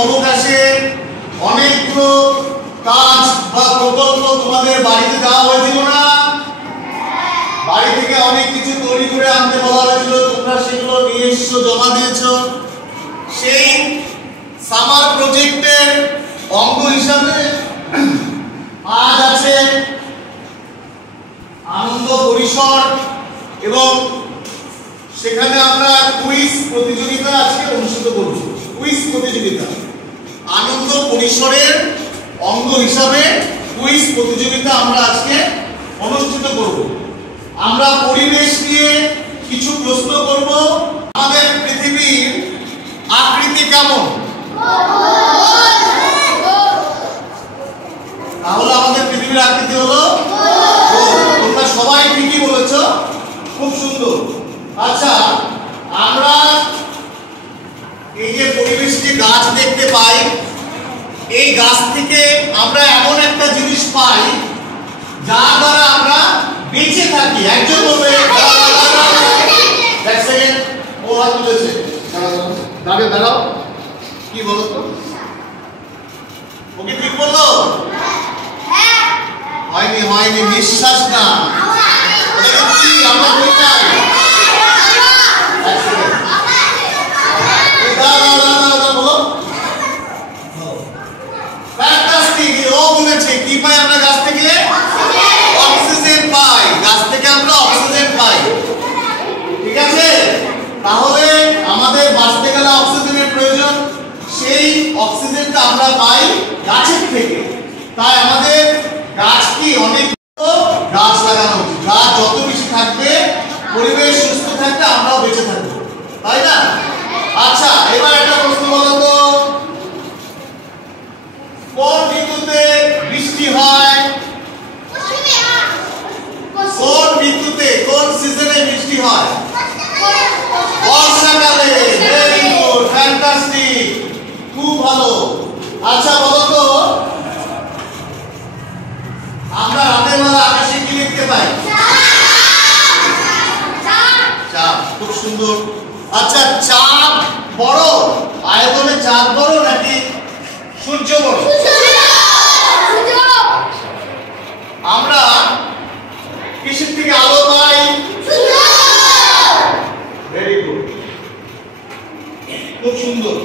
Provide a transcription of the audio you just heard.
অবকাশে অনেকগুলো কাজ বা প্রকল্প তোমাদের বাড়িতে দেওয়া হয়েছিল না? বাড়ি থেকে অনেক কিছু তৈরি করে আনতে বলা হয়েছিল, তোমরা সেগুলো নিয়ে এসেছো, জমা দিয়েছো। সেই সামার প্রজেক্টের অঙ্গ হিসাবে আজ আছে আনন্দ পরিসর, এবং সেখানে আমরা কুইজ প্রতিযোগিতা আজকে অনুষ্ঠিত করব। কুইজ প্রতিযোগিতা আনন্দ পরিসরের অঙ্গ হিসাবে কুইজ প্রতিযোগিতা আমরা আজকে অনুষ্ঠিত করব। আমরা পরিবেশ নিয়ে কিছু প্রশ্ন করব। আমাদের পৃথিবীর আকৃতি কেমন? তাহলে আমাদের পৃথিবীর আকৃতি হলো গোল। তোমরা সবাই ঠিকই বলেছো, খুব সুন্দর। আচ্ছা, আমরা এই যে পরিবেশে গাছ দেখতে পাই, এই গাছ থেকে আমরা এমন একটা জিনিস পাই যা দ্বারা আমরা বেঁচে থাকি। একজন বলবে, এক সেকেন্ড, ও হাত তুলেছে, দাঁড়িয়ে দাঁড়াও, কি বলো তো? ওকে ঠিক বললো? হয়নি হয়নি, বিশ্বাস না। কি আমরা কোথায়? কি পাই আমরা গাছ থেকে? অক্সিজেন পাই। গাছ থেকে আমরা অক্সিজেন পাই, ঠিক আছে? তাহলে আমাদের বাঁচতে গেলে অক্সিজেনের প্রয়োজন, সেই অক্সিজেনটা আমরা পাই গাছের থেকে। তাই আমাদের গাছ কি অনেক গাছ লাগানো উচিত। গাছ যত বেশি থাকবে, পরিবেশ সুস্থ থাকবে, আমরাও বেঁচে থাকবো, তাই না? আচ্ছা, এবার একটা প্রশ্ন বলো তো, কোন ঋতুতে বৃষ্টি হয়? কোন ঋতুতে, কোন সিজনে বৃষ্টি হয়? বর্ষাকালে। ভেরি গুড, ফ্যান্টাস্টিক, খুব ভালো। আচ্ছা বলো তো, আমরা রাতের বেলা আকাশে কি দেখতে পাই? চাঁদ। খুব সুন্দর। আচ্ছা, চাঁদ বড়, আয়তনে চাঁদ বড় নাকি সূর্য বড়? আমরা কিসের থেকে আলো পাই? ভেরি গুড, খুব সুন্দর।